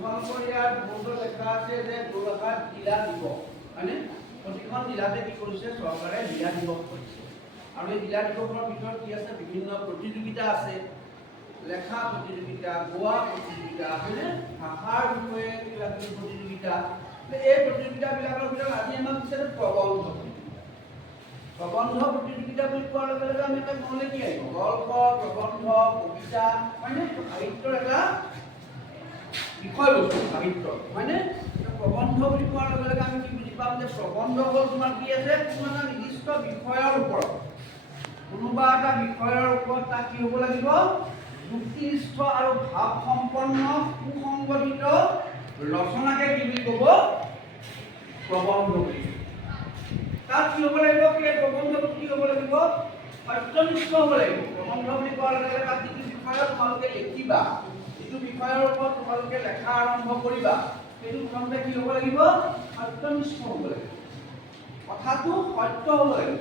তোমালোকৰ ইয়াত বৰ্ডত লেখা আছে যে যোৰহাট জিলা দিৱস হয়নে? প্ৰতিখন জিলাতে কি কৰিছে চৰকাৰে জিলা দিৱস কৰিছে আৰু এই জিলা দিৱসৰ ভিতৰত কি আছে বিভিন্ন প্ৰতিযোগিতা আছে লেখা প্ৰতিযোগিতা গোৱা প্ৰতিযোগিতা হয়নে ভাষাৰ বিষয়ে কিবা কিবি প্ৰতিযোগিতা এই প্ৰতিযোগিতাবিলাকৰ ভিতৰত আজি আমাক দিছে প্ৰবন্ধ প্ৰতিযোগিতা বুলি কোৱাৰ লগে লগে আমি এটা মনলৈ কি আহিব গল্প প্ৰবন্ধ কবিতা হয়নে সাহিত্যৰ এটা বিষয়বস্তু সাহিত্য হয়নে প্ৰবন্ধ বুলি কোৱাৰ লগে লগে আমি কি বুজি পাম যে প্ৰবন্ধ হ'ল তোমাৰ কি আছে কোনো এটা নিৰ্দিষ্ট বিষয়ৰ ওপৰত কোনোবা এটা বিষয়ৰ ওপৰত তাক কি হ'ব লাগিব যুক্তিনিষ্ঠ আৰু ভাৱসম্পন্ন সুসংগঠিত ৰচনাকে কি বুলি ক'ব প্ৰবন্ধ বুলি তাত কি হ'ব লাগিব সেই প্ৰবন্ধটো কি হ'ব লাগিব সত্যনিষ্ঠ হ'ব লাগিব প্ৰবন্ধ বুলি কোৱাৰ লগে লগে তাত যিটো বিষয়ত তোমালোকে লিখিবা যিটো বিষয়ৰ ওপৰত তোমালোকে লেখা আৰম্ভ কৰিবা সেইটো প্ৰথমতে কি হ'ব লাগিব সত্যনিষ্ঠ হ'ব লাগিব কথাটো সত্য হ'ব লাগিব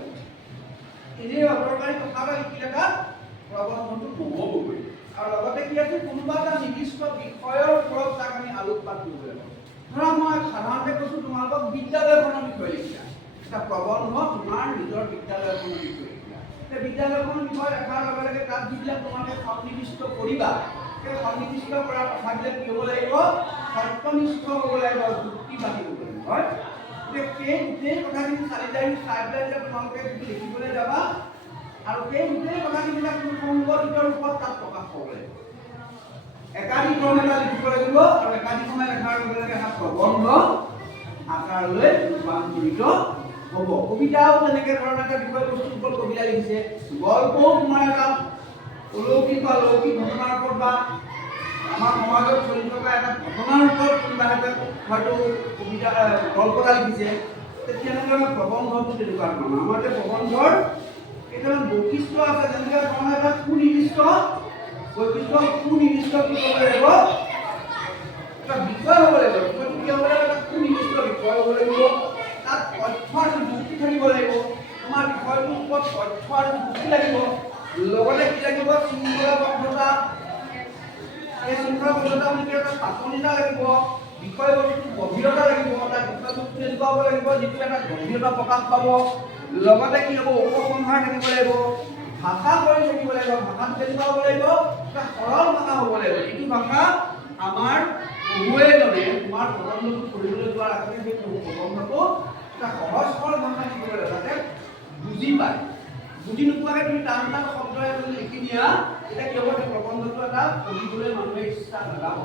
এনেই অদৰকাৰী কথা এটা লিখি থকা প্ৰবন্ধটো নহ'বগৈ আৰু লগতে কি আছে কোনোবা এটা নিৰ্দিষ্ট বিষয়ৰ ওপৰত তাক আমি আলোকপাত কৰিব লাগিব ধৰা মই সাধাৰণতে কৈছোঁ তোমালোকক বিদ্যালয়খনৰ বিষয়ে লিখিলা এটা প্ৰবন্ধ তোমাৰ নিজৰ বিদ্যালয়খনৰ বিষয়ে লিখিলা সেই বিদ্যালয়খনৰ বিষয়ে লেখাৰ লগে লগে তাত যিবিলাক তোমালোকে সন্নিৱিষ্ট কৰিবা সেই সন্নিৱিষ্ট কৰা কথাবিলাক কি হ'ব লাগিব সত্যনিষ্ঠ হ'ব লাগিব যুক্তিবাদী হ'ব লাগিব হয় গতিকে সেই গোটেই কথাখিনি চাই পেলাই তোমালোকে লিখিবলৈ যাবা আৰু সেই গোটেই কথাবিলাক সংগঠিত ৰূপত তাত প্ৰকাশ পাব লাগিব একাধিক্ৰমে এটা লিখিব লাগিব আৰু একাধিক্ৰমে লেখাৰ লগে লগে এটা প্ৰবন্ধ আকাৰলৈ ৰূপান্তৰিত হ'ব কবিতাও তেনেকৈ ধৰণৰ এটা বিষয়বস্তুৰ ওপৰত কবিতা লিখিছে গল্পও তোমাৰ এটা অলৌকিক বা লৌকিক ঘটনাৰ ওপৰত বা আমাৰ সমাজত চলি থকা এটা ঘটনাৰ ওপৰত কোনোবা এটা হয়তো কবিতা গল্প এটা লিখিছে তেতিয়াহ'লে আমাৰ প্ৰবন্ধটো তেনেকুৱা ধৰণৰ আমাৰ যে প্ৰবন্ধৰ কেইটামান বৈশিষ্ট্য আছে যেনেকৈ ধৰণৰ এটা সুনিৰ্দিষ্ট বৈশিষ্ট্য সুনিৰ্দিষ্ট কি হ'ব লাগিব এটা বিষয় হ'ব লাগিব বিষয়টো কি হ'ব লাগিব এটা সুনিৰ্দিষ্ট বিষয় হ'ব লাগিব তাত তথ্য আৰু যুক্তি থাকিব লাগিব তোমাৰ বিষয়টোৰ ওপৰত তথ্য আৰু যুক্তি লাগিব লগতে কি লাগিব শৃংখলাবদ্ধতা এই শৃংখলাবদ্ধতা বুলি এটা পাতনিতা লাগিব বিষয়বস্তুৰ গভীৰতা লাগিব তাত বিষয়বস্তু এনেকুৱা হ'ব লাগিব যিটো এটা গভীৰতা প্ৰকাশ পাব লগতে কি হ'ব উপসংহাৰ থাকিব লাগিব ভাষা কৰি থাকিব লাগিব ভাষাটো কেনেকুৱা হ'ব লাগিব এটা সৰল ভাষা হ'ব লাগিব যিটো ভাষা আমাৰ পঢ়ুৱৈজনে তোমাৰ প্ৰবন্ধটো পঢ়িবলৈ যোৱাৰ আগতে সেই প্ৰবন্ধটো এটা সহজ সৰল ভাষা থাকিব লাগিব যাতে বুজি পায় বুজি নোপোৱাকৈ তুমি টান টান শব্দৰে যদি লিখি দিয়া তেতিয়া কি হ'ব সেই প্ৰবন্ধটো এটা পঢ়িবলৈ মানুহে ইচ্ছা নাযাব